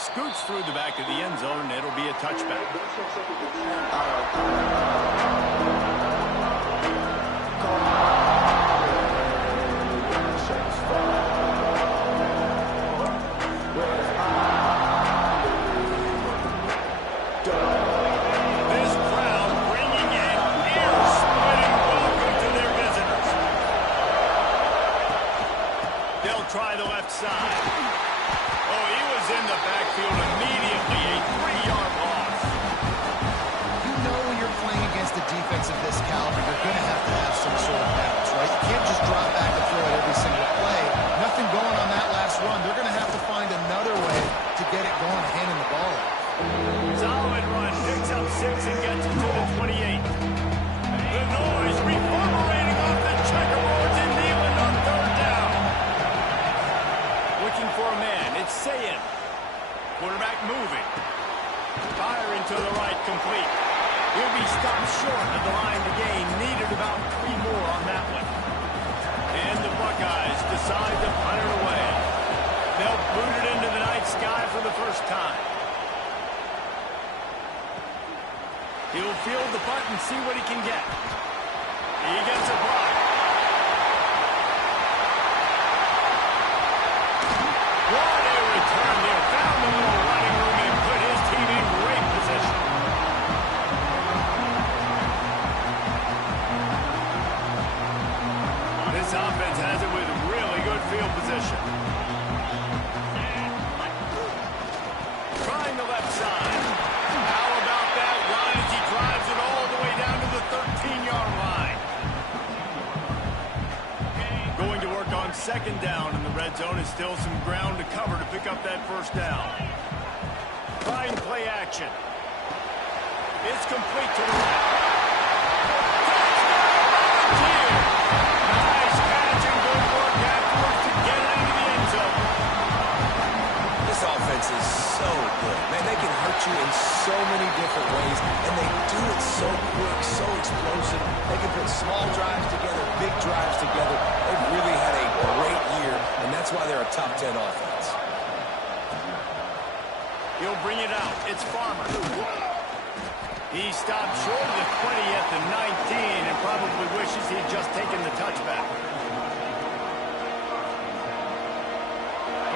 scoots through the back of the end zone, and it'll be a touchback. This crowd bringing an ear-splitting welcome to their visitors. They'll try the left side. Oh, he was in the backfield immediately, a 3-yard loss. You know when you're playing against a defense of this caliber, you're going to have some sort of balance, right? You can't just drop back and throw it every single play. Nothing going on that last run. They're going to have to find another way to get it going, handing the ball off. Solid run, picks up 6 and gets it to the 28. The noise reverberating off the checkerboards and kneeling on 3rd down. Looking for a man, it's Sayin. Quarterback moving. Firing to the right, complete. He'll be stopped short of the line to gain. Needed about 3 more on that one. And the Buckeyes decide to punt it away. They'll boot it into the night sky for the first time. He'll field the punt and see what he can get. He gets a block. What a return there. Found the little running room and put his team in great position. This offense has it with really good field position. Trying the left side. How about that run as he drives it all the way down to the 13-yard line. Going to work on 2nd down in the red zone is still some ground to cover to pick up that 1st down. Trying play action. It's complete to the right. Nice catch and good work afterwards to get it into the end zone. This offense is so good. Man, they can hurt you in so many different ways, and they do it so quick, so explosive. They can put small drives together, big drives together. They've really had a great year, and that's why they're a top 10 offense. He'll bring it out. It's Farmer. He stopped short of the 20 at the 19 and probably wishes he had just taken the touchback.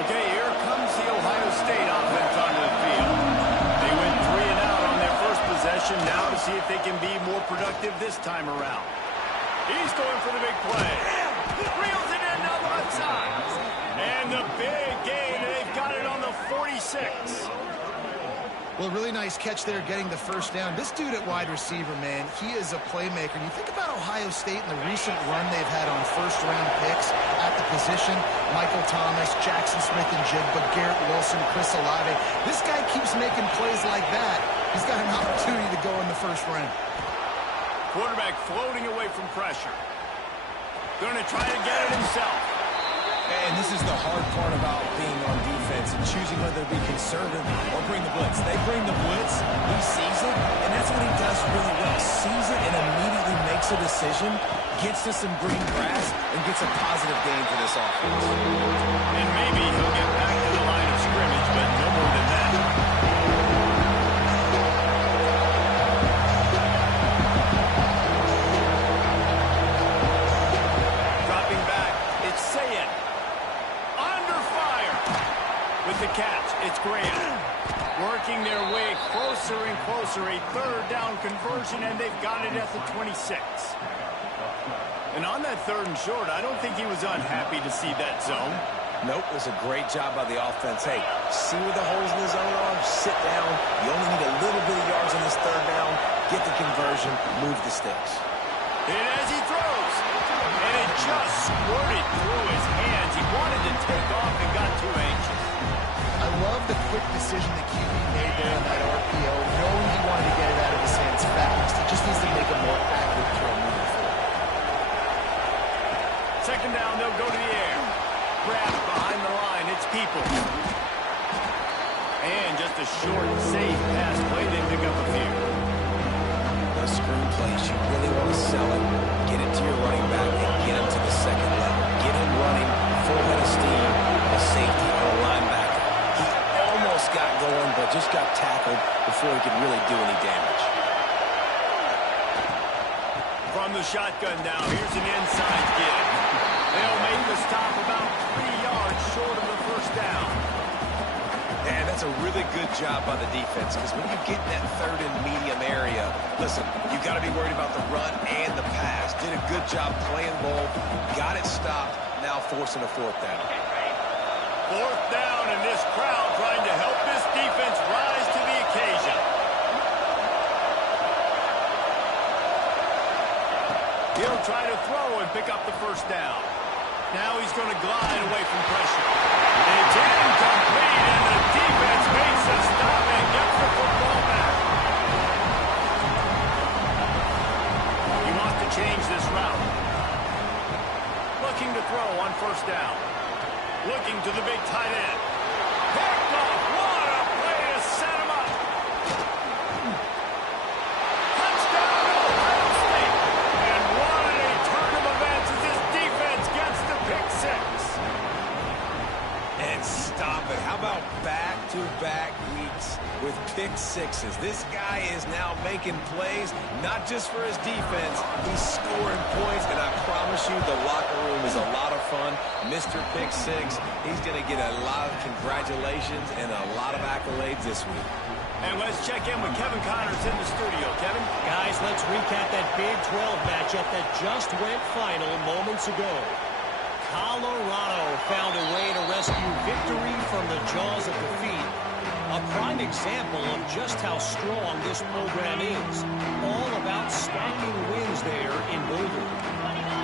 Okay, here comes the Ohio State offense onto the field. They went 3 and out on their first possession. Now to see if they can be more productive this time around. He's going for the big play. Reels it in on the left side. And the big gain. They've got it on the 46. Well, really nice catch there getting the 1st down. This dude at wide receiver, man, he is a playmaker. And you think about Ohio State and the recent run they've had on 1st-round picks at the position. Michael Thomas, Jackson Smith-Njigba, Garrett Wilson, Chris Olave. This guy keeps making plays like that. He's got an opportunity to go in the 1st round. Quarterback floating away from pressure. Going to try to get it himself. And this is the hard part about being on defense and choosing whether to be conservative or bring the blitz. They bring the blitz, he sees it, and that's what he does really well. Sees it and immediately makes a decision, gets to some green grass, and gets a positive gain for this offense. And maybe he'll get back to the line of scrimmage, but no more than that. Dropping back, it's Sayin. Under fire. With the catch, it's Graham. Working their way closer and closer. A 3rd down conversion, and they've got it at the 26. And on that 3rd and short, I don't think he was unhappy to see that zone. Nope, it was a great job by the offense. Hey, see where the holes in the zone are? Sit down. You only need a little bit of yards on this 3rd down. Get the conversion. Move the sticks. And as he throws, and it just squirted through his hands. He wanted to take off and got too anxious. I love the quick decision that QB made there on that RPO, knowing he wanted to get it out of his hands fast. He just needs to make a more accurate throw moving forward. 2nd down, they'll go to the air. Grabbed behind the line, it's People. And just a short, safe pass play, they pick up a few. The screen plays, you really want to sell it. Get it to your running back and get him to the 2nd level. Get him running, full head of steam, a safety or a linebacker. He almost got tackled before he could really do any damage. From the shotgun now, here's an inside give. They'll make the stop about 3 yards short of the first down. And that's a really good job by the defense, because when you get in that third and medium area, listen, you've got to be worried about the run and the pass. Did a good job playing ball, got it stopped, now forcing a fourth down. Fourth down, and this crowd trying to help this defense rise to the occasion. He'll try to throw and pick up the first down. Now he's going to glide away from pressure. It's incomplete, and the defense makes a stop and gets the football back. He wants to change this route. Looking to throw on first down. Looking to the big tight end. Picked off. What a play to set him up. Touchdown, Ohio State. And what a turn of events as this defense gets the pick six. And stop it. How about back-to-back weeks with pick sixes? This guy is now making plays, not just for his defense. He's scoring points, and I promise you the locker room is a lot of fun. Mr. Pick Six, he's going to get a lot of congratulations and a lot of accolades this week. And let's check in with Kevin Connors in the studio. Kevin? Guys, let's recap that Big 12 matchup that just went final moments ago. Colorado found a way to rescue victory from the jaws of defeat. A prime example of just how strong this program is. All about stacking wins there in Boulder.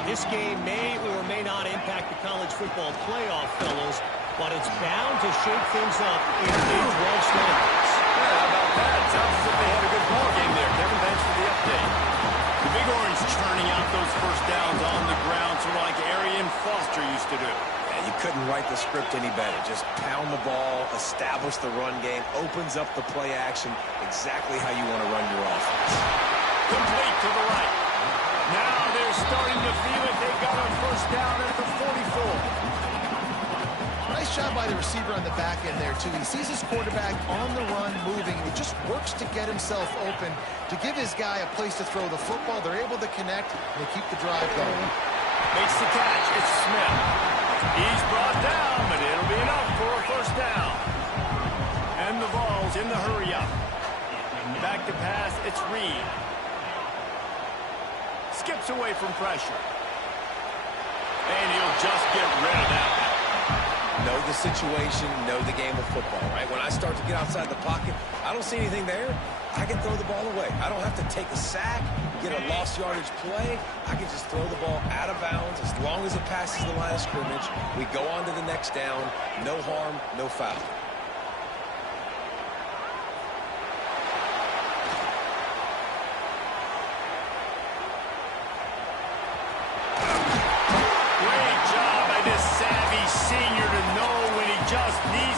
This game may or may not impact the college football playoff, fellas, but it's bound to shake things up in Big 12 standards. Yeah, how about that? Sounds as if they had a good ball game there. Kevin, thanks for the update. The Big Orange churning out those first downs on the ground, sort of like Arian Foster used to do. Yeah, you couldn't write the script any better. Just pound the ball, establish the run game, opens up the play action, exactly how you want to run your offense. Complete to the right. Now they're starting to feel it. They've got a first down at the 44. Nice job by the receiver on the back end there, too. He sees his quarterback on the run moving, and he just works to get himself open to give his guy a place to throw the football. They're able to connect, and they keep the drive going. Makes the catch. It's Smith. He's brought down, but it'll be enough for a first down. And the Vols in the hurry-up. Back to pass. It's Reed. Skips away from pressure. And he'll just get rid of that. Know the situation, know the game of football, right? When I start to get outside the pocket, I don't see anything there, I can throw the ball away. I don't have to take a sack, get a lost yardage play. I can just throw the ball out of bounds as long as it passes the line of scrimmage. We go on to the next down. No harm, no foul.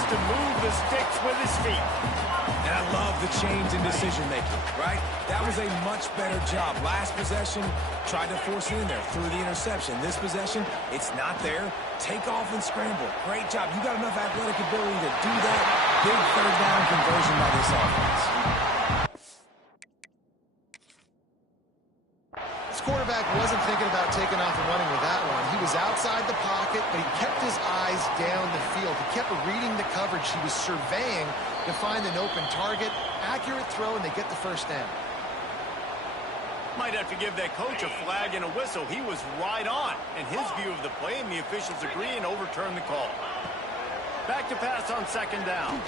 To move the sticks with his feet. And I love the change in decision-making, right? That was a much better job. Last possession, tried to force it in there, threw the interception. This possession, it's not there. Take off and scramble. Great job. You got enough athletic ability to do that. Big third down conversion by this offense. Quarterback wasn't thinking about taking off and running with that one. He was outside the pocket, but he kept his eyes down the field. He kept reading the coverage. He was surveying to find an open target. Accurate throw, and they get the first down. Might have to give that coach a flag and a whistle. He was right on in his view of the play, and the officials agree and overturn the call. Back to pass on second down.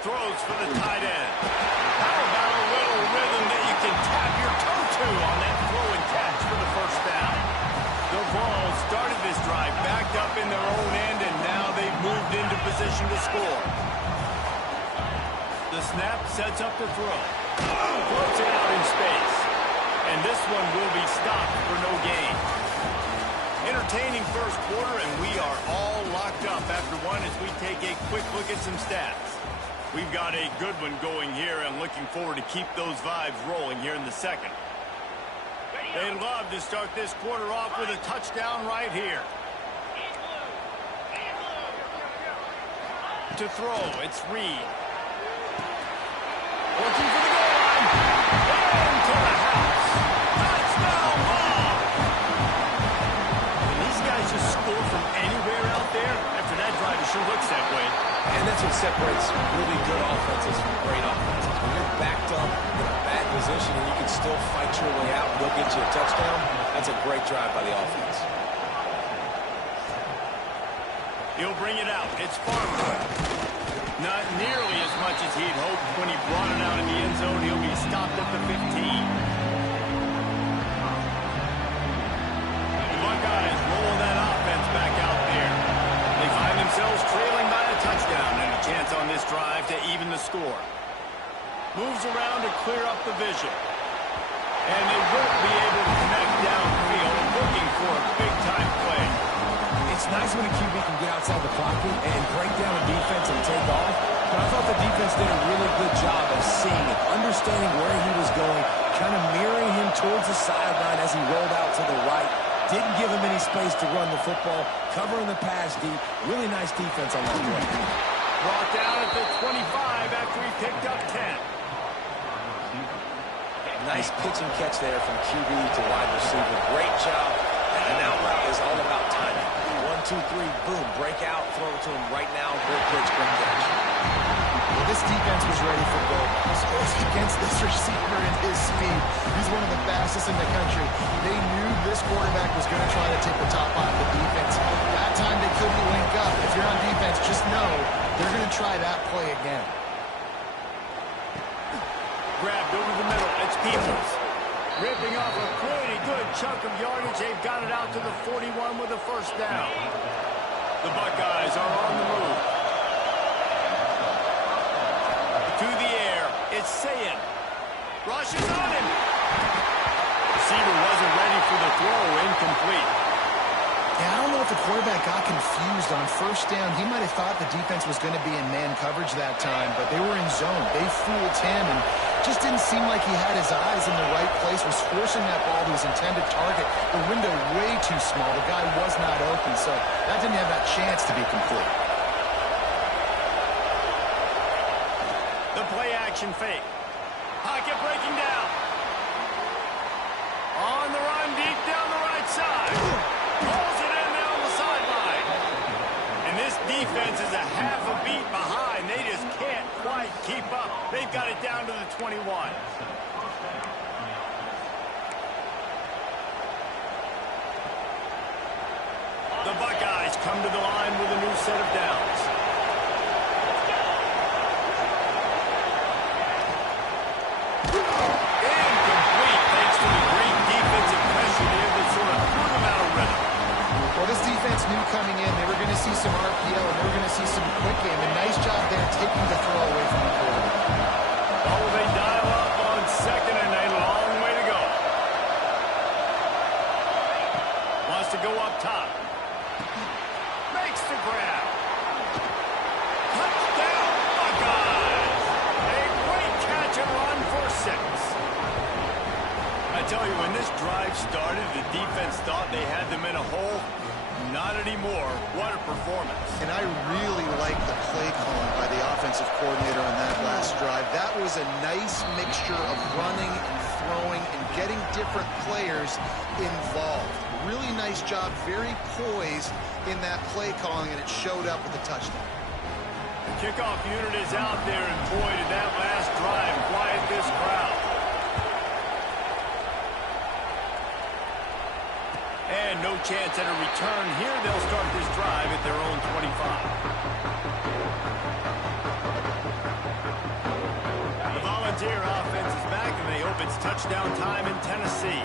Throws for the tight end. How about a little rhythm that you can tap your toe to on that throw and catch for the first down? The Vols started this drive backed up in their own end, and now they've moved into position to score. The snap sets up the throw. Floats it out in space. And this one will be stopped for no gain. Entertaining first quarter, and we are all locked up after one as we take a quick look at some stats. We've got a good one going here and looking forward to keep those vibes rolling here in the second. They love to start this quarter off with a touchdown right here. To throw, it's Reed. Looking for the goal line. Into the house. Touchdown ball. And these guys just score from anywhere out there. After that drive, it sure looks that way. And that's what separates really good offenses from great offenses. When you're backed up in a bad position and you can still fight your way out and go get you a touchdown, that's a great drive by the offense. He'll bring it out. It's Farmer. Not nearly as much as he'd hoped when he brought it out in the end zone. He'll be stopped at the 15. The Buckeyes rolling that offense back out there. They find themselves trailing by a touchdown and a chance on this drive to even the score. Moves around to clear up the vision. And they won't be able to connect downfield, looking for a big-time play. It's nice when a QB can get outside the pocket and break down a defense and take off, but I thought the defense did a really good job of seeing it, understanding where he was going, kind of mirroring him towards the sideline as he rolled out to the right. Didn't give him any space to run the football, covering the pass deep. Really nice defense on that play. Brought down at the 25 after he picked up 10. Nice pitch and catch there from QB to wide receiver. Great job. And an out route is all about timing. 1, 2, 3, boom, break out, throw it to him right now. Great pitch, great catch. Well, this defense was ready for goal balls against this receiver and his speed. He's one of the fastest in the country. They knew this quarterback was going to try to take the top off the defense. That time they couldn't link up. If you're on defense, just know they're going to try that play again. Grabbed over the middle. It's Peoples. Ripping off a pretty good chunk of yardage. They've got it out to the 41 with a first down. The Buckeyes are on the move. To the air. It's Sayin. Rushes on him. Receiver wasn't ready for the throw. Incomplete. Yeah, I don't know if the quarterback got confused on first down. He might have thought the defense was going to be in man coverage that time, but they were in zone. They fooled him and just didn't seem like he had his eyes in the right place, was forcing that ball to his intended target. The window way too small. The guy was not open, so that didn't have that chance to be complete. The play action fake. Pocket breaking down. On the run deep down the right side. Pulls it in down the sideline. And this defense is a half a beat behind. They just can't quite keep up. They've got it down to the 21. The Buckeyes come to the line with a new set of downs. Incomplete thanks to the great defensive pressure there that sort of threw them out of rhythm. Well, this defense knew coming in they were going to see some RPO and they were going to see some quick game. And nice job there taking the throw away from the quarterback. Oh, they dial up on second and a long way to go. Wants to go up top. Makes the grab. Touchdown, Buckeyes. A great catch and run for 6. I tell you, when this drive started, the defense thought they had them in a hole. Not anymore. What a performance. And I really like the play calling by the offensive coordinator on that last drive. That was a nice mixture of running and throwing and getting different players involved. Really nice job, very poised in that play calling, and it showed up with a touchdown. The kickoff unit is out there, and boy, did that last drive quiet this crowd. And no chance at a return here. They'll start this drive at their own 25. The Volunteer offense is back, and they hope it's touchdown time in Tennessee.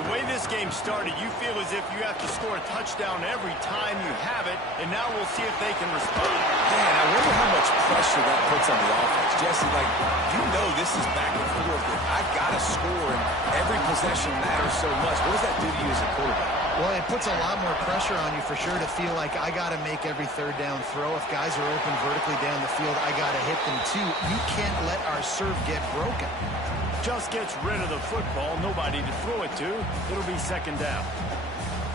The way this game started, you feel as if you have to score a touchdown every time you have it, and now we'll see if they can respond. Man, I wonder how much pressure that puts on the offense. Jesse, like, you know this is back and forth. I got to score, and every possession matters so much. What does that do to you as a quarterback? Well, it puts a lot more pressure on you for sure to feel like I got to make every third down throw. If guys are open vertically down the field, I got to hit them too. You can't let our serve get broken. Just gets rid of the football. Nobody to throw it to. It'll be second down.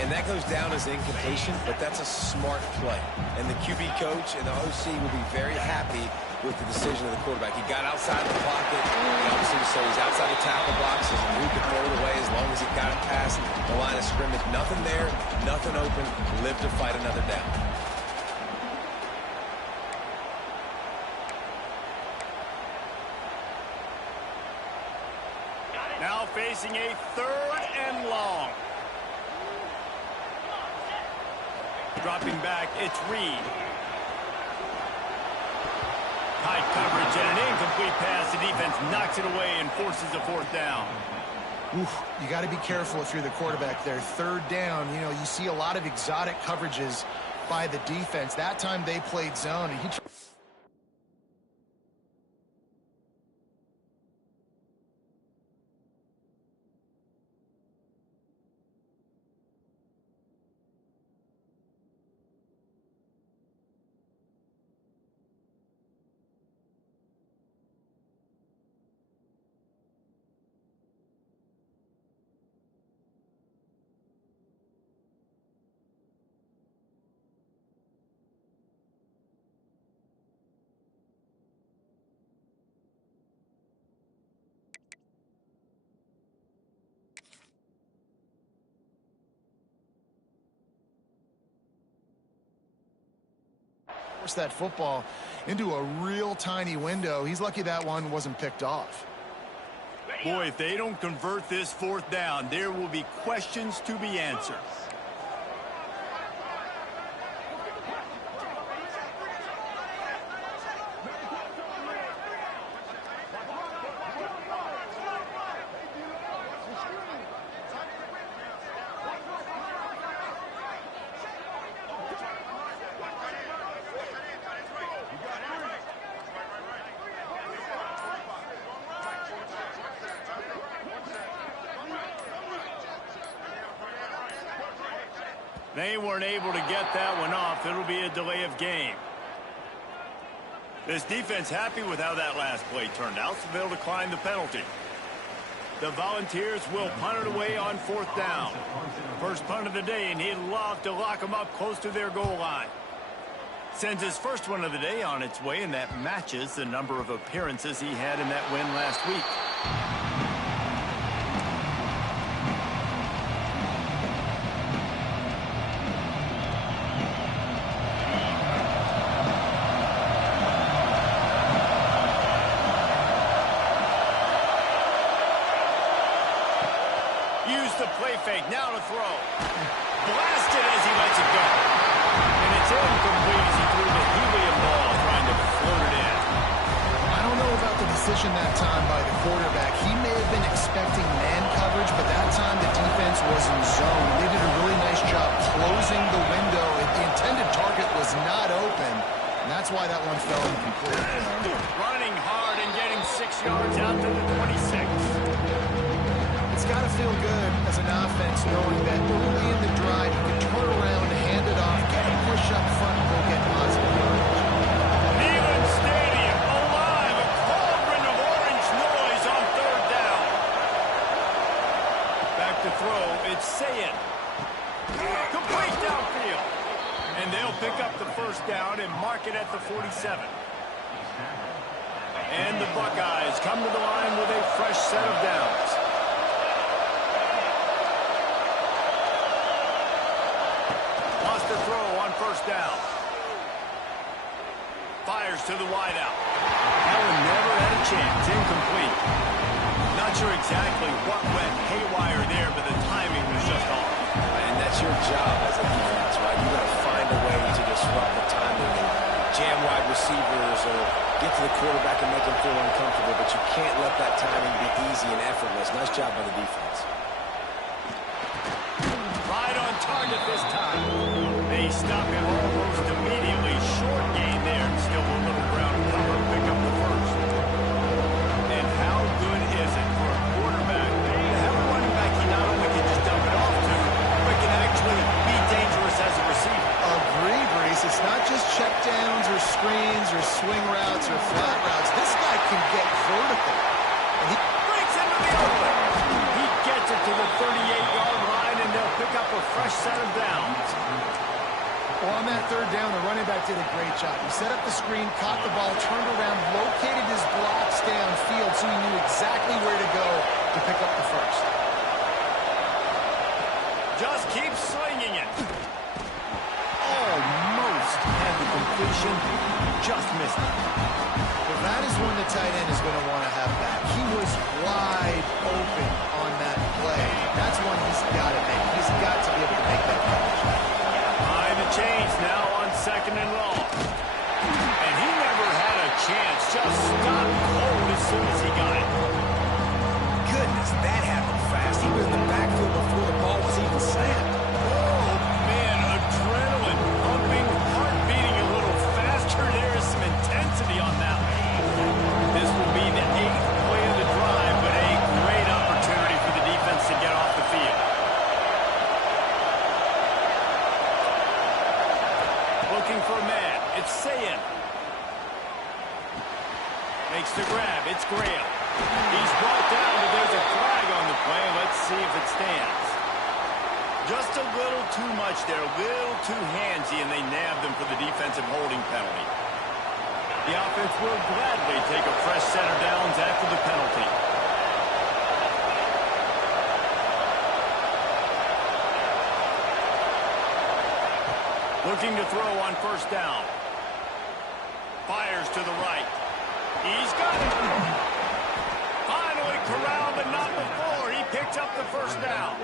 And that goes down as incompletion, but that's a smart play. And the QB coach and the OC will be very happy with the decision of the quarterback. He got outside the pocket. He obviously so he's outside the tackle boxes, and he could throw it away as long as he got it past the line of scrimmage. Nothing there, nothing open. Live to fight another down. Now facing a 3rd and long. Dropping back, it's Reed. Tight coverage and an incomplete pass. The defense knocks it away and forces a 4th down. Oof, you got to be careful if you're the quarterback there. 3rd down, you know, you see a lot of exotic coverages by the defense. That time they played zone, and he... force that football into a real tiny window. He's lucky that one wasn't picked off. Boy, if they don't convert this 4th down, there will be questions to be answered. They weren't able to get that one off. It'll be a delay of game. This defense happy with how that last play turned out, so they'll decline the penalty. The Volunteers will punt it away on 4th down. First punt of the day, and he'd love to lock them up close to their goal line. Sends his first one of the day on its way, and that matches the number of appearances he had in that win last week. Play fake, now to throw. Blasted as he lets it go. And it's incomplete as he threw the helium ball trying to float it in. I don't know about the decision that time by the quarterback. He may have been expecting man coverage, but that time the defense was in zone. They did a really nice job closing the window. The intended target was not open, and that's why that one fell incomplete. Running hard and getting 6 yards out to the 26. It's got to feel good as an offense knowing that early in the drive you can turn around, hand it off, get a push up front, and go get positive yardage. Neyland Stadium alive, a cauldron of orange noise on 3rd down. Back to throw, it's Sayin. Complete downfield. And they'll pick up the 1st down and mark it at the 47. And the Buckeyes come to the line with a fresh set of downs. Lost the throw on 1st down. Fires to the wideout. That one never had a chance. Incomplete. Not sure exactly what went haywire there, but the timing was just off. And that's your job as a defense, right? You got to find a way to disrupt the timing and jam wide receivers or get to the quarterback and make him feel uncomfortable, but you can't let that timing be easy and effortless. Nice job by the defense. Right on target this time. They stop him almost immediately. Short gain there, and still a little ground cover. Pick up the 1st. And how good is it for a quarterback to have a running back he not only can just dump it off to, but can actually be dangerous as a receiver? Agree, Brees. It's not just check downs or screens or swing routes or flat routes. This guy can get vertical. And he breaks into the open. He gets it to the 38-yard line, and they'll pick up a fresh set of downs. Well, on that third down, the running back did a great job. He set up the screen, caught the ball, turned around, located his blocks downfield so he knew exactly where to go to pick up the first. Just keep slinging it. Almost had the completion. Just missed it. Well, that is one the tight end is going to want to have back. He was wide open on that play. That's one he's got to make. He's got to be able to make that catch. Behind the chains now on 2nd and long. And he never had a chance. Just stopped cold as soon as he got it. Goodness, that happened fast. He was in the backfield before the ball was even snapped. Oh, man, adrenaline pumping, heart beating a little faster. There is some intensity on that one. This will be the 8th play of the drive, but a great opportunity for the defense to get off the field. Looking for a man. It's Sayin. Makes the grab. It's Graham. He's brought down, but there's a flag on the play. Let's see if it stands. Just a little too much there, a little too handsy, and they nabbed him for the defensive holding penalty. The offense will gladly take a fresh set of downs after the penalty. Looking to throw on 1st down. Fires to the right. He's got it. Finally corralled, but not before. He picked up the 1st down.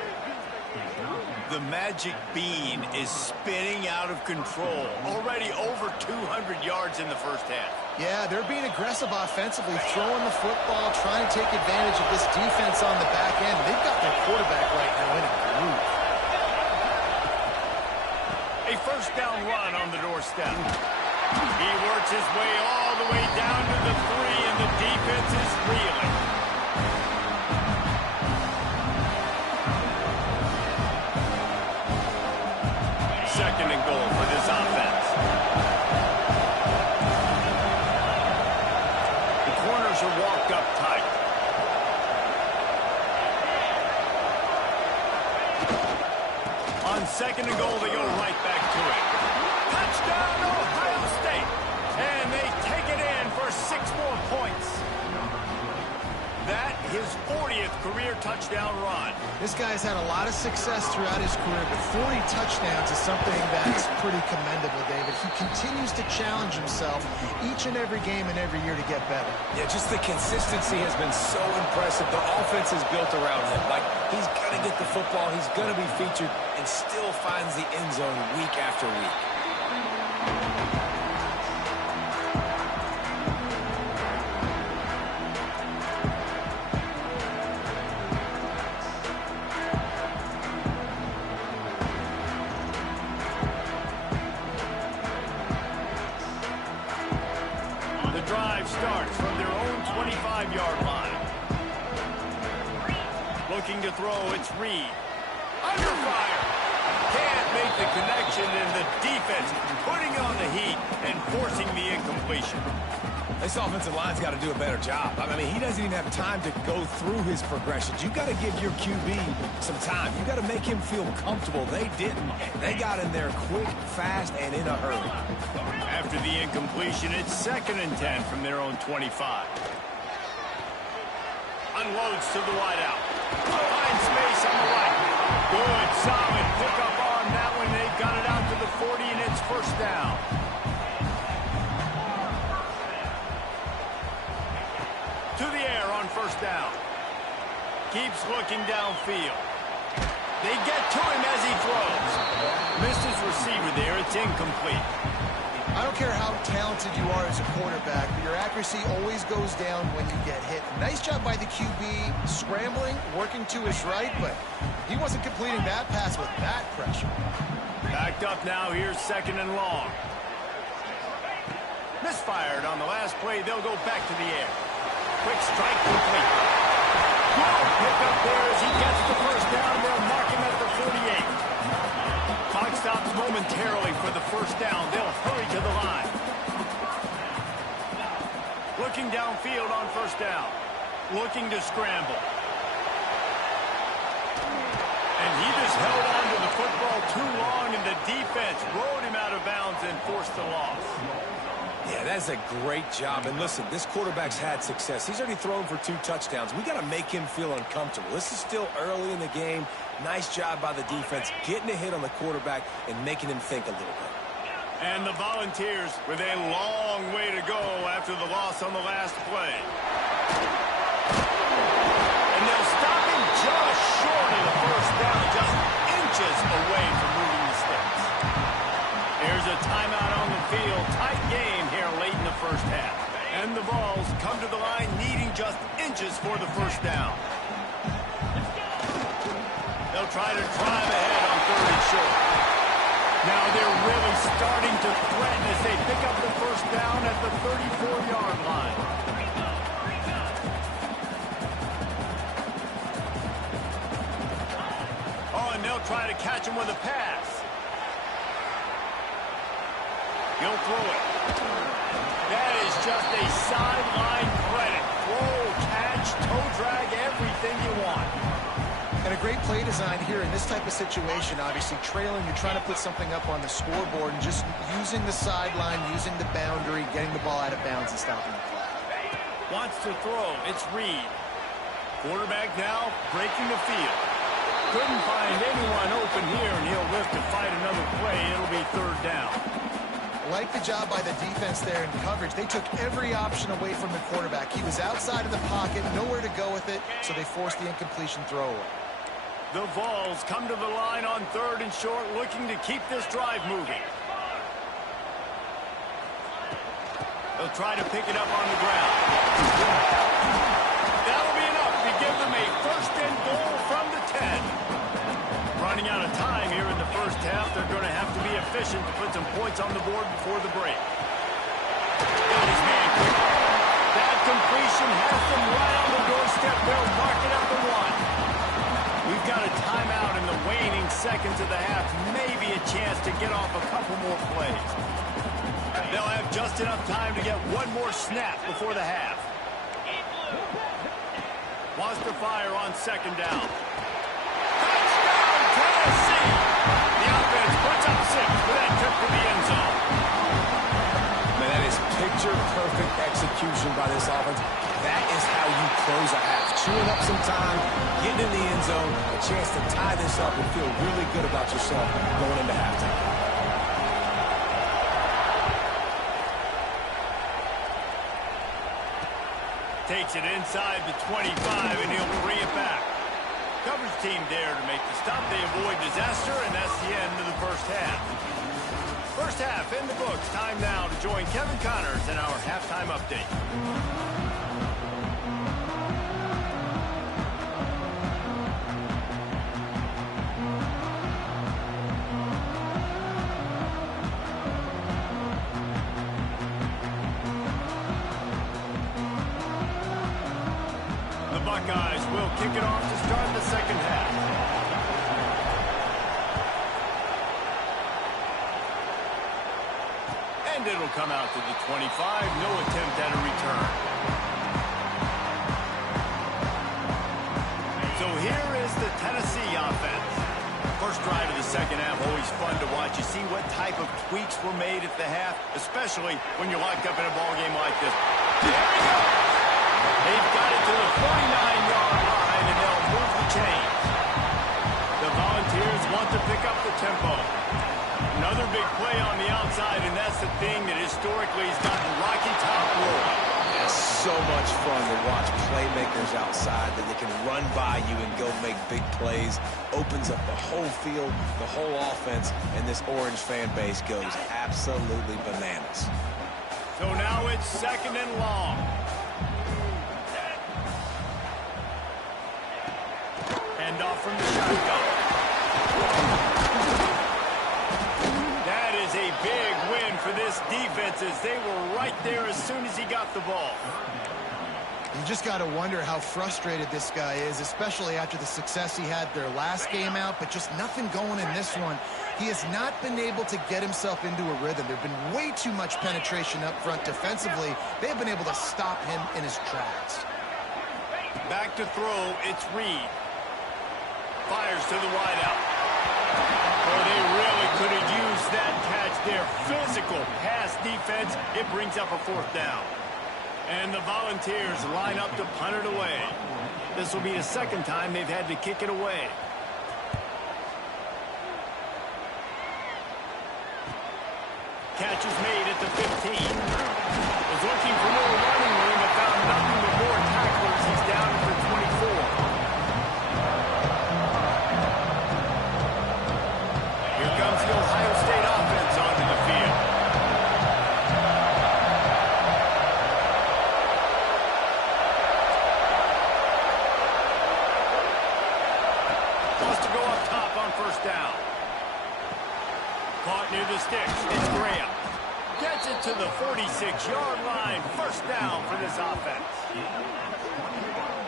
The magic bean is spinning out of control. Already over 200 yards in the 1st half. Yeah, they're being aggressive offensively, throwing the football, trying to take advantage of this defense on the back end. They've got their quarterback right now in a groove. A 1st down run on the doorstep. He works his way all the way down to the 3, and the defense is reeling. Second and goal for this offense. The corners are walked up tight. On 2nd and goal, they go right back to it. Touchdown, Ohio State! And they take it in for 6 more points. That, his 40th career touchdown run. This guy's had a lot of success throughout his career, but 40 touchdowns is something that's pretty commendable, David. He continues to challenge himself each and every game and every year to get better. Yeah, just the consistency has been so impressive. The offense is built around him. Like, he's going to get the football, he's going to be featured, and still finds the end zone week after week. The drive starts from their own 25-yard line. Looking to throw, it's Reed. Under fire. Can't make the connection, and the defense putting on the heat and forcing the incompletion. This offensive line's got to do a better job. I mean, he doesn't even have time to go through his progressions. You got to give your QB some time. You got to make him feel comfortable. They didn't. They got in there quick, fast, and in a hurry. After the incompletion, it's 2nd and 10 from their own 25. Unloads to the wideout. Finds space on the right. Good, solid pickup on that one. They've got it out to the 40, and it's 1st down. To the air on 1st down. Keeps looking downfield. They get to him as he throws. Missed his receiver there. It's incomplete. I don't care how talented you are as a quarterback, but your accuracy always goes down when you get hit. Nice job by the QB scrambling, working to his right, but he wasn't completing that pass with that pressure. Backed up now. Here's 2nd and long. Misfired on the last play. They'll go back to the air. Quick strike complete. Good pickup there as he gets the 1st down. They'll mark him at the 48. Clock stops momentarily for the 1st down. They'll hurry to the line. Looking downfield on 1st down. Looking to scramble. And he just held on to the football ball too long, and the defense rode him out of bounds and forced the loss. Yeah, that's a great job. And listen, this quarterback's had success. He's already thrown for 2 touchdowns. We got to make him feel uncomfortable. This is still early in the game. Nice job by the defense, getting a hit on the quarterback and making him think a little bit. And the Volunteers with a long way to go after the loss on the last play. And they'll stop him just short of the first down, just inches away from moving the sticks. Here's a timeout on the field. Tight game here late in the first half. And the Vols come to the line needing just inches for the first down. They'll try to drive ahead on 3rd and short. Now they're really starting to threaten as they pick up the first down at the 34-yard line. Oh, and they'll try to catch him with a pass. He'll throw it. That is just a sideline credit. Throw, catch, toe drag, everything you want. And a great play design here in this type of situation. Obviously trailing, you're trying to put something up on the scoreboard and just using the sideline, using the boundary, getting the ball out of bounds and stopping the play. Wants to throw. It's Reed. Quarterback now breaking the field. Couldn't find anyone open here, and he'll lift to fight another play. It'll be 3rd down. Like the job by the defense there in coverage. They took every option away from the quarterback. He was outside of the pocket, nowhere to go with it, so they forced the incompletion throwaway. The Vols come to the line on 3rd and short, looking to keep this drive moving. They'll try to pick it up on the ground. That'll be enough to give them a 1st and goal from the 10. Running out of time here in the first half. They're going to have to be efficient to put some points on the board before the break. Got his man quickly. That completion has them right on the doorstep. They'll mark it at the 1. We've got a timeout in the waning seconds of the half. Maybe a chance to get off a couple more plays. They'll have just enough time to get one more snap before the half. Wants to fire on 2nd down. Tennessee. The offense puts up 6 for that trip to the end zone. Man, that is picture-perfect execution by this offense. That is how you close a half. Chewing up some time, getting in the end zone, a chance to tie this up and feel really good about yourself going into halftime. Takes it inside the 25, and he'll bring it back. Coverage team there to make the stop. They avoid disaster, and that's the end of the first half. First half in the books. Time now to join Kevin Connors in our halftime update. The Buckeyes will kick it off to start the second half. And it'll come out to the 25. No attempt at a return. So here is the Tennessee offense. First drive of the second half, always fun to watch. You see what type of tweaks were made at the half, especially when you're locked up in a ball game like this. There we go. They've got it to the 49-yard line, and they'll move the chains. The Volunteers want to pick up the tempo. Another big play on the outside, and that's the thing that historically has gotten Rocky Top rolling. It's so much fun to watch playmakers outside that they can run by you and go make big plays. Opens up the whole field, the whole offense, and this Orange fan base goes absolutely bananas. So now it's 2nd and long. Hand off from the shotgun. That is a big win for this defense as they were right there as soon as he got the ball. You just got to wonder how frustrated this guy is, especially after the success he had their last game out, but just nothing going in this one. He has not been able to get himself into a rhythm. There's been way too much penetration up front defensively. They've been able to stop him in his tracks. Back to throw, it's Reed. Fires to the wideout. Oh, they really could have used that catch there. Physical pass defense. It brings up a fourth down. And the Volunteers line up to punt it away. This will be the second time they've had to kick it away. Catch is made at the 15. Was looking for more running room, but found nothing but more tacklers. He's down for 24. Here comes the Ohio State offense onto the field. Wants to go up top on first down. Caught near the sticks. It's Graham. Gets it to the 46-yard line. First down for this offense.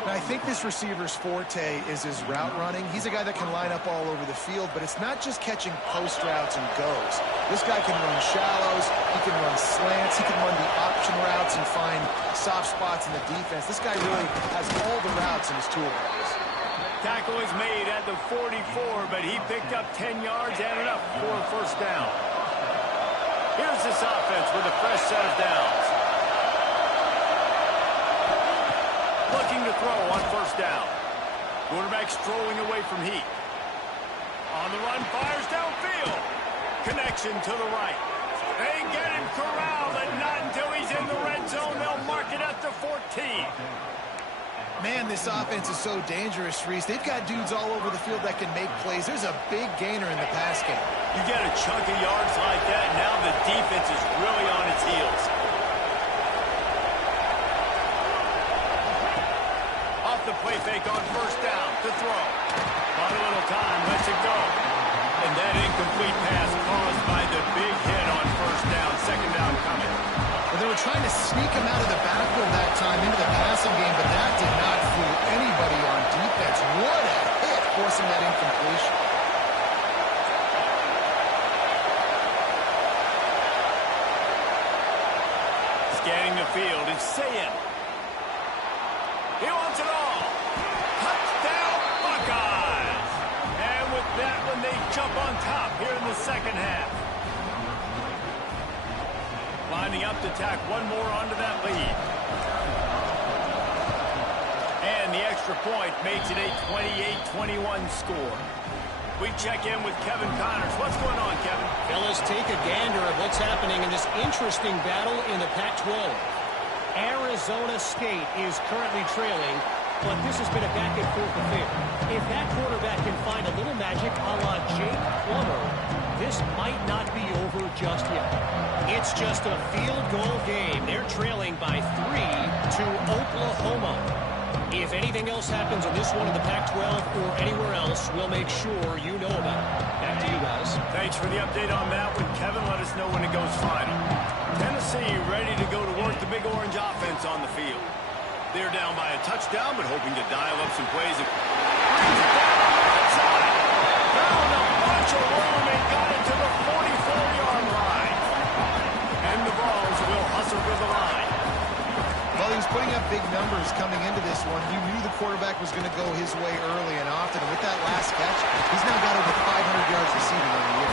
I think this receiver's forte is his route running. He's a guy that can line up all over the field, but it's not just catching post routes and goes. This guy can run shallows, he can run slants, he can run the option routes and find soft spots in the defense. This guy really has all the routes in his toolbox. Tackle is made at the 44, but he picked up 10 yards and enough for a first down. Here's this offense with a fresh set of downs. Looking to throw on first down. Quarterback strolling away from Heat. On the run, fires downfield. Connection to the right. They get him corralled, and not until he's in the red zone. They'll mark it at the 14. Man, this offense is so dangerous, Reese. They've got dudes all over the field that can make plays. There's a big gainer in the pass game. You get a chunk of yards like that, now the defense is really on its heels. Off the play fake on first down to throw. Not a little time, lets it go. And that incomplete pass caused by the big hit on first down. Second down coming. Well, they were trying to sneak him out of the backfield that time into the passing game, but that did not fool anybody on defense. What a hit, forcing that incompletion. Scanning the field, it's Sayin. He wants it all. Touchdown, Buckeyes! And with that one, they jump on top here in the second half. Lining up to tack one more onto that lead. And the extra point makes it a 28-21 score. We check in with Kevin Connors. What's going on, Kevin? Fellas, take a gander at what's happening in this interesting battle in the Pac-12. Arizona State is currently trailing, but this has been a back-and-forth affair. If that quarterback can find a little magic a la Jake Plummer, this might not be over just yet. It's just a field goal game. They're trailing by 3 to Oklahoma. If anything else happens in this one in the Pac-12 or anywhere else, we'll make sure you know about it. Back to you guys. Thanks for the update on that one, Kevin. Let us know when it goes final. Tennessee ready to go to work the Big Orange offense on the field. They're down by a touchdown, but hoping to dial up some plays. And brings it down on the outside. Found a bunch of room and got it to the 44-yard line. And the Vols will hustle for the line. Well, he was putting up big numbers coming into this one. He knew the quarterback was going to go his way early and often. And with that last catch, he's now got over 500 yards receiving on the year.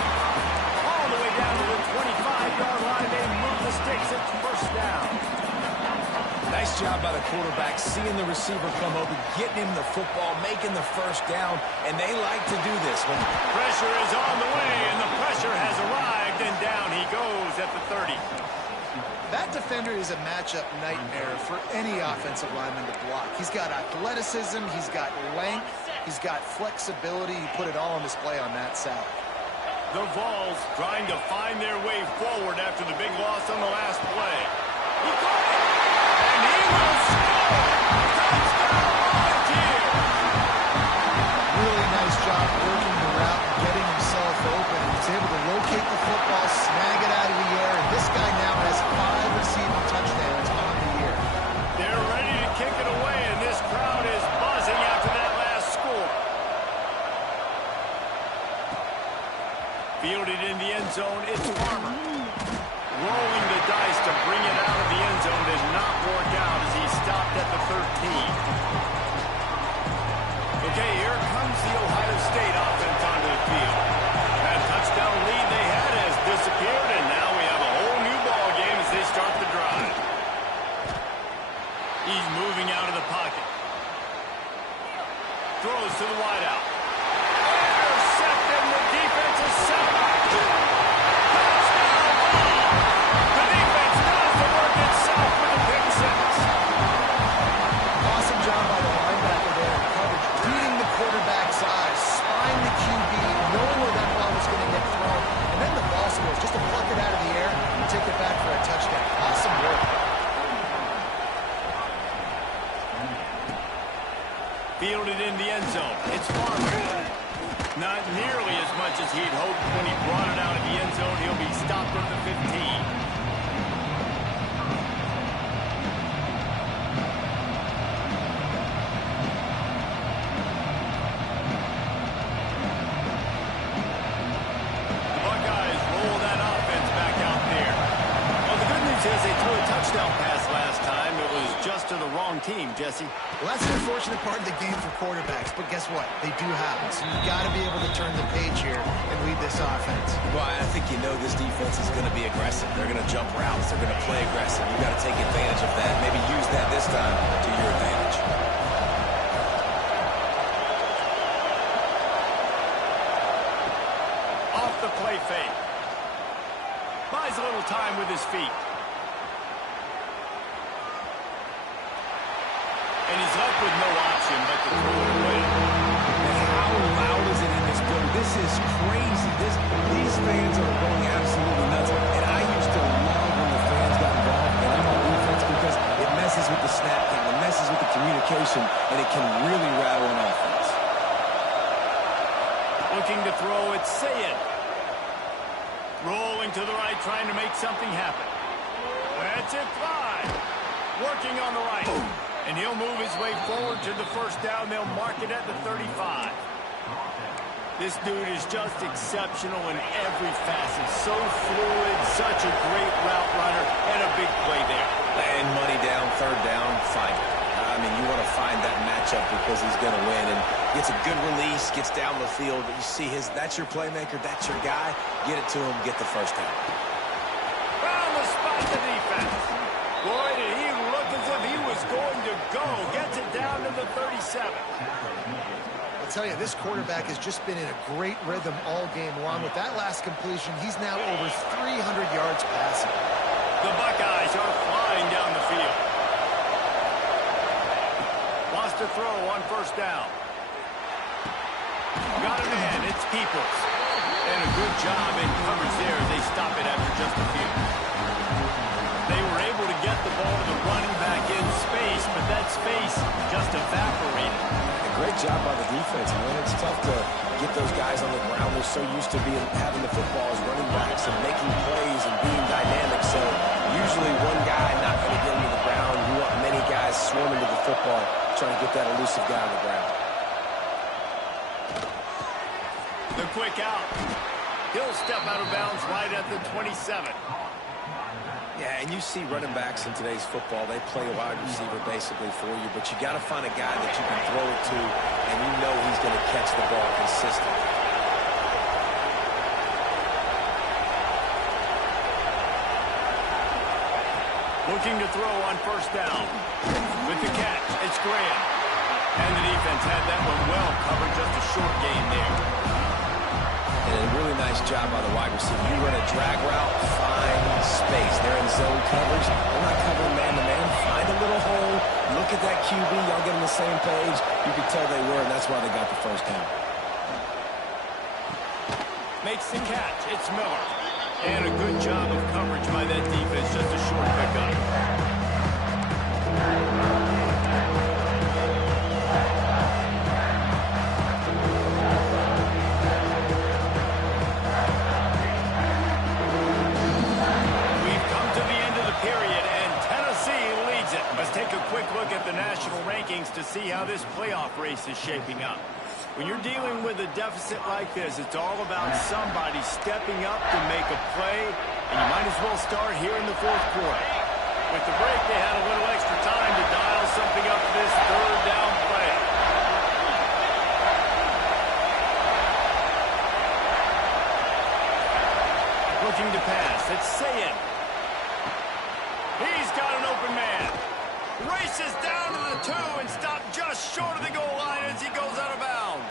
All the way down to the 25-yard line. They move the sticks. It's first down. Nice job by the quarterback, seeing the receiver come open, getting him the football, making the first down, and they like to do this. Pressure is on the way, and the pressure has arrived, and down he goes at the 30. That defender is a matchup nightmare for any offensive lineman to block. He's got athleticism, he's got length, he's got flexibility. He put it all on display on that side. The Vols trying to find their way forward after the big loss on the last play. He caught it, and he will score! Touchdown, Volunteers! Really nice job working the route and getting himself open. He was able to locate the football, snag it out of the air, and this guy now has 5 receiving touchdowns on the year. They're ready to kick it away, and this crowd is buzzing after that last score. Fielded in the end zone, it's Farmer. Rolling the dice to bring it out of the end zone did not work out as he stopped at the 13. Okay, here comes the Ohio State offense onto the field. At Not nearly as much as he'd hoped when he brought it out of the end zone. He'll be stopped at the 15. Touchdown pass last time. It was just to the wrong team, Jesse. Well, that's an unfortunate part of the game for quarterbacks, but guess what? They do happen. So you've got to be able to turn the page here and lead this offense. Well, I think you know this defense is going to be aggressive. They're going to jump routes. They're going to play aggressive. You've got to take advantage of that. Maybe use that this time to your advantage. Off the play fake. Buys a little time with his feet. And he's left with no option but to throw it away. And how loud is it in this building? This is crazy. These fans are going absolutely nuts. And I used to love when the fans got involved and I'm on defense because it messes with the snap count, it messes with the communication, and it can really rattle an offense. Looking to throw, it's Sayed. Rolling to the right, trying to make something happen. That's it, Clyde. Working on the right. Boom. And he'll move his way forward to the first down. They'll mark it at the 35. This dude is just exceptional in every facet. So fluid, such a great route runner, and a big play there. And money down, third down, find it. I mean, you want to find that matchup because he's going to win. And gets a good release, gets down the field. You see that's your playmaker, that's your guy. Get it to him, get the first down. Found the spot, the defense. Boy, did he look as if he was going to go. Gets it down to the 37. I'll tell you, this quarterback has just been in a great rhythm all game long. With that last completion, he's now over 300 yards passing. The Buckeyes are flying down the field. Wants to throw on first down. Got a man, it's Peoples. And a good job in coverage there. They stop it after just a few. They were able to get the ball to the running back in space, but that space just evaporated. A great job by the defense, man. It's tough to get those guys on the ground. They're so used to having the football as running backs and making plays and being dynamic. So usually one guy not going to get into the ground. You want many guys swarming to the football, trying to get that elusive guy on the ground. The quick out. He'll step out of bounds right at the 27. Yeah, and you see running backs in today's football, they play a wide receiver basically for you, but you got to find a guy that you can throw it to, and you know he's going to catch the ball consistently. Looking to throw on first down. With the catch, it's Graham. And the defense had that one well covered, just a short gain there. And a really nice job by the wide receiver. You run a drag route, find space. They're in zone coverage. They're not covering man-to-man. Find a little hole. Look at that QB. Y'all get on the same page. You could tell they were, and that's why they got the first down. Makes the catch. It's Miller. And a good job of coverage by that defense. Just a short pickup. Let's take a quick look at the national rankings to see how this playoff race is shaping up. When you're dealing with a deficit like this, it's all about somebody stepping up to make a play, and you might as well start here in the fourth quarter. With the break, they had a little extra time to dial something up for this third down play. Looking to pass, it's Sayed. He's got an open man. Races down to the 2 and stopped just short of the goal line as he goes out of bounds.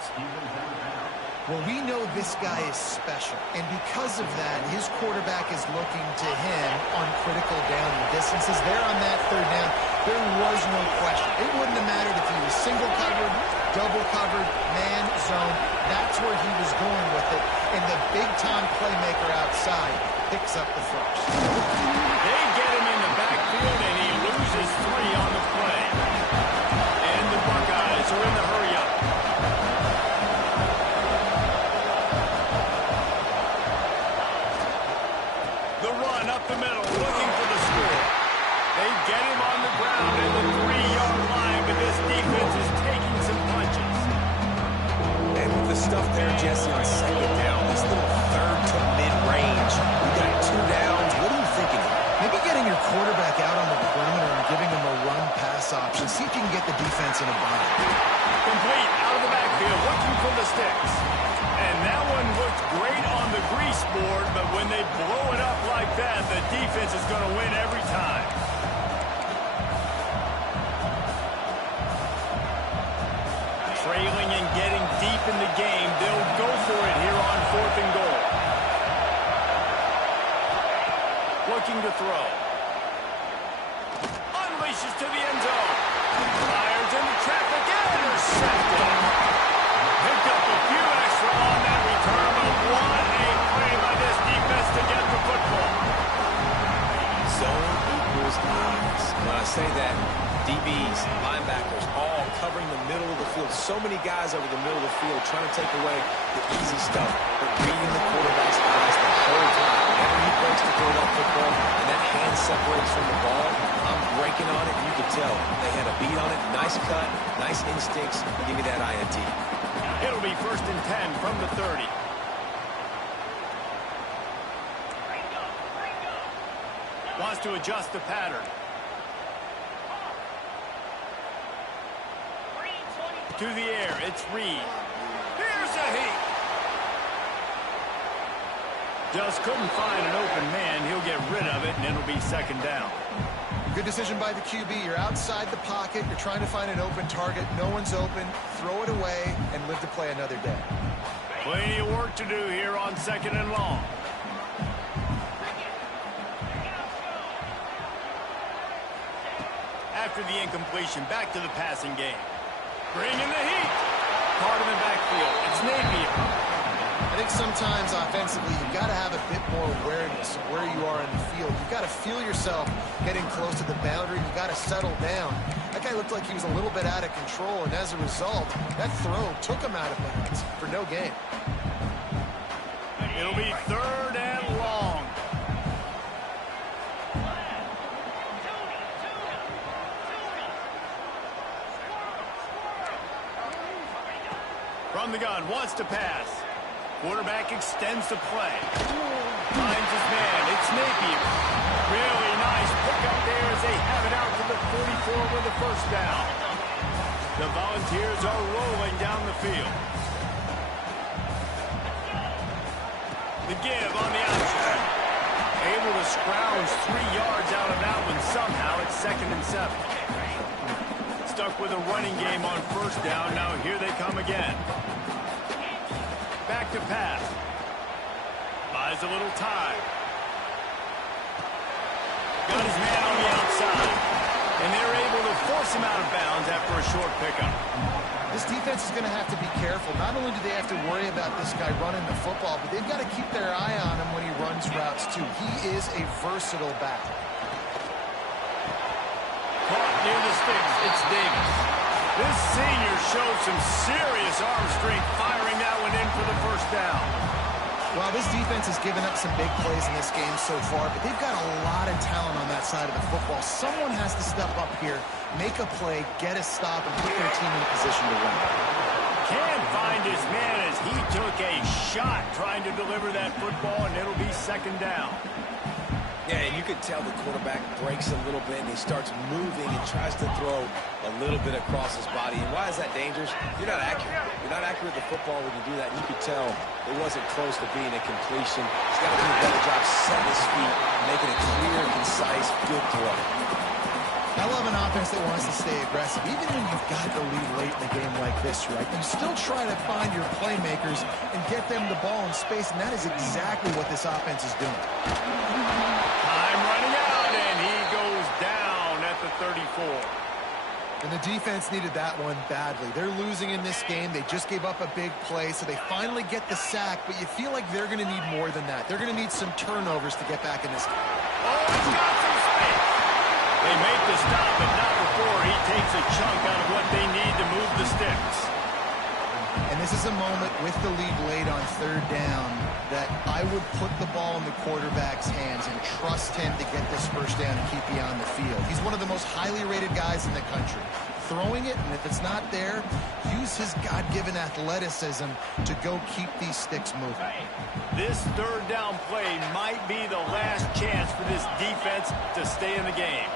Well, we know this guy is special, and because of that, his quarterback is looking to him on critical down distances. There on that third down, there was no question. It wouldn't have mattered if he was single covered, double covered, man, zone. That's where he was going with it, and the big-time playmaker outside picks up the first. They get him in the backfield, and he loses 3 on the play. And the Buckeyes are in the hurry-up. Jesse, on second down, this little third to mid-range. We got 2 downs. What are you thinking of? Maybe getting your quarterback out on the perimeter and giving him a run-pass option. See if you can get the defense in a bind. Complete, out of the backfield, looking for the sticks. And that one looked great on the grease board, but when they blow it up like that, the defense is going to win every time. Trailing and getting deep in the game, they'll go for it here on 4th and goal. Looking to throw. Unleashes to the end zone. Fires into traffic. Intercepted. Picked up a few extra on that return, but what a play by this defense to get the football. Zone equals eyes. When I say that, DBs, linebackers, all covering the middle of the field. So many guys over the middle of the field trying to take away the easy stuff, but reading the quarterback's eyes the whole time. Whenever he breaks to throw that football and that hand separates from the ball, I'm breaking on it, and you can tell they had a beat on it. Nice cut, nice instincts. Give me that INT. It'll be 1st and 10 from the 30. Wants to adjust the pattern. To the air, it's Reed. Here's a heat. Just couldn't find an open man. He'll get rid of it, and it'll be 2nd down. Good decision by the QB. You're outside the pocket. You're trying to find an open target. No one's open. Throw it away and live to play another day. Plenty of work to do here on 2nd and long. After the incompletion, back to the passing game. Bringing the heat. Part in the backfield. It's Napier. I think sometimes offensively you've got to have a bit more awareness of where you are in the field. You've got to feel yourself getting close to the boundary. You've got to settle down. That guy looked like he was a little bit out of control, and as a result, that throw took him out of bounds for no gain. It'll be 3rd and long. From the gun, wants to pass. Quarterback extends the play. Finds his man. It's Napier. Really nice pickup there as they have it out to the 44 with the 1st down. The Volunteers are rolling down the field. The give on the outside. Able to scrounge 3 yards out of that one somehow. It's 2nd and 7. Stuck with a running game on 1st down. Now here they come again. Back to pass. Buys a little time. Got his man on the outside. And they're able to force him out of bounds after a short pickup. This defense is going to have to be careful. Not only do they have to worry about this guy running the football, but they've got to keep their eye on him when he runs routes too. He is a versatile back. Caught near the sticks. It's Davis. This senior showed some serious arm strength firing that one in for the 1st down. Well, this defense has given up some big plays in this game so far, but they've got a lot of talent on that side of the football. Someone has to step up here, make a play, get a stop, and put their team in a position to win. Can't find his man as he took a shot trying to deliver that football, and it'll be 2nd down. Yeah, and you could tell the quarterback breaks a little bit, and he starts moving and tries to throw a little bit across his body. And why is that dangerous? You're not accurate. You're not accurate with the football when you do that. And you could tell it wasn't close to being a completion. He's got to do a better job setting his feet, making a clear, concise, good throw. I love an offense that wants to stay aggressive. Even when you've got the lead late in a game like this, right? You still try to find your playmakers and get them the ball in space, and that is exactly what this offense is doing. Time running out, and he goes down at the 34. And the defense needed that one badly. They're losing in this game. They just gave up a big play, so they finally get the sack, but you feel like they're going to need more than that. They're going to need some turnovers to get back in this game. Oh, he's got some space. They make the stop, but not before he takes a chunk out of what they need to move the sticks. And this is a moment with the lead late on 3rd down that I would put the ball in the quarterback's hands and trust him to get this 1st down and keep you on the field. He's one of the most highly rated guys in the country. throwing it, and if it's not there, use his God-given athleticism to go keep these sticks moving. This third down play might be the last chance for this defense to stay in the game.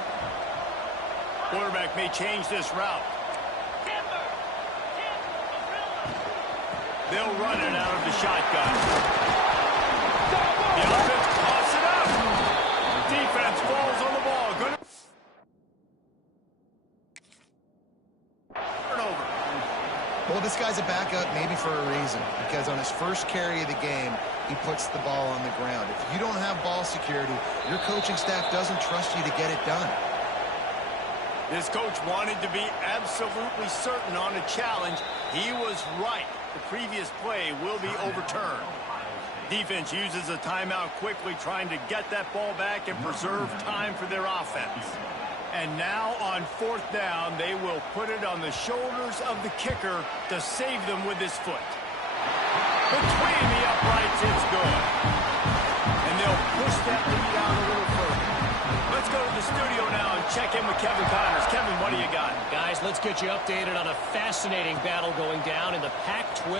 Quarterback may change this route. They'll run it out of the shotgun. The offense pops it up. Defense falls on the ball. Good turnover. Well, this guy's a backup maybe for a reason, because on his first carry of the game, he puts the ball on the ground. If you don't have ball security, your coaching staff doesn't trust you to get it done. This coach wanted to be absolutely certain on a challenge. He was right. The previous play will be overturned. Defense uses a timeout quickly, trying to get that ball back and preserve time for their offense. And now on fourth down, they will put it on the shoulders of the kicker to save them with his foot. Between the uprights, it's good. And they'll push that lead out a little further. Let's go to the studio now and check in with Kevin Connors. Kevin, what do you got? Guys, let's get you updated on a fascinating battle going down in the Pac-12.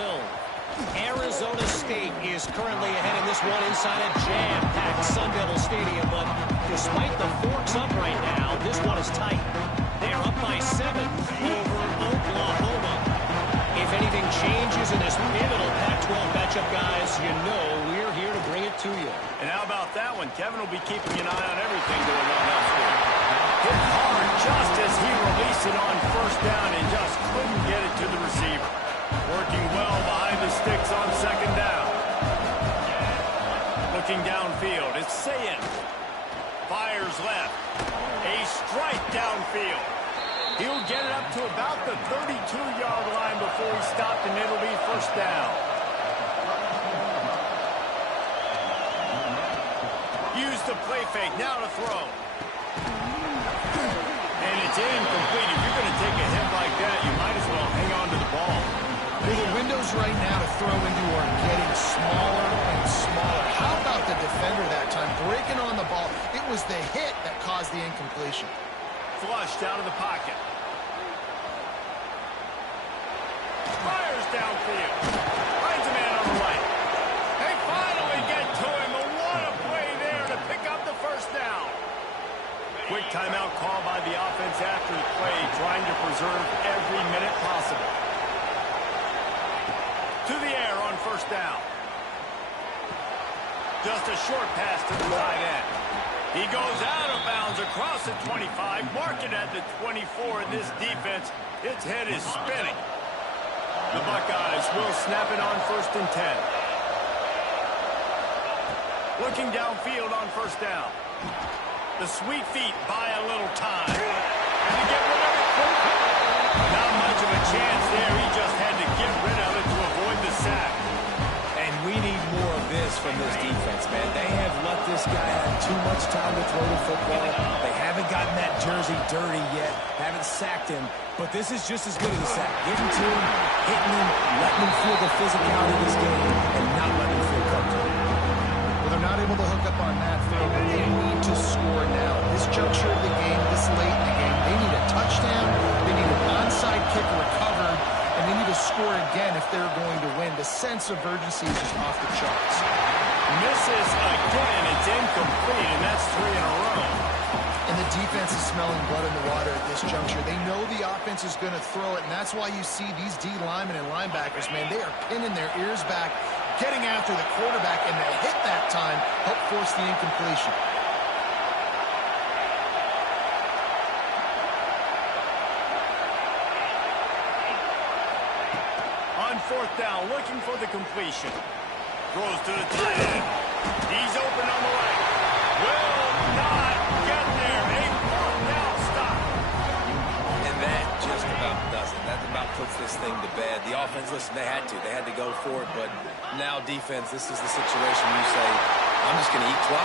Arizona State is currently ahead in this one inside a jam-packed Sun Devil Stadium, but despite the forks up right now, this one is tight. They are up by 7 over Oklahoma. If anything changes in this pivotal Pac-12 matchup, guys, you know we're here to bring it to you. And how about that one? Kevin will be keeping an eye on everything going on elsewhere. Hit hard just as he released it on first down and just couldn't get it to the receiver. Working well behind the sticks on second down. Looking downfield, it's Sayin. Fires left. A strike downfield. He'll get it up to about the 32-yard line before he stopped, and it'll be first down. Use the play fake, now to throw. And it's incomplete. If you're going to take a hit like that, you might as well hang on to the ball. Well, the windows right now to throw into are getting smaller and smaller. How about the defender that time breaking on the ball? It was the hit that caused the incompletion. Flushed out of the pocket. Fires downfield. Finds a man on the right. They finally get to him. But what a play there to pick up the first down. Quick timeout call by the offense after the play, trying to preserve every minute possible. To the air on first down. Just a short pass to the tight end. He goes out of bounds across the 25, marking at the 24, and this defense, its head is spinning. The Buckeyes will snap it on first and 10. Looking downfield on first down. The sweet feet buy a little time. And to get rid of it quickly. Not much of a chance there. He just had to get rid of it to avoid the sack. And we need more of this from this defense, man. They have let this guy have too much time to throw the football. They haven't gotten that jersey dirty yet, haven't sacked him, but this is just as good as a sack. Getting to him, hitting him, letting him feel the physicality of this game, and not letting him feel comfortable. Well, they're not able to hook up on that throw, but they need to score now. This juncture of the game, this late in the game, they need a touchdown, they need an onside kick recovered, and they need to score again if they're going to win. The sense of urgency is just off the charts. Misses again. It's incomplete, and that's 3 in a row. And the defense is smelling blood in the water at this juncture. They know the offense is going to throw it, and that's why you see these D linemen and linebackers, man, they are pinning their ears back, getting after the quarterback, and the hit that time helped force the incompletion. On fourth down, looking for the completion. Throws to the tight end. He's open on the right. Will not get there. A fourth down stop. And that just about does it. That about puts this thing to bed. The offense, listen, they had to go for it, but now defense, this is the situation you say, I'm just going to eat clock.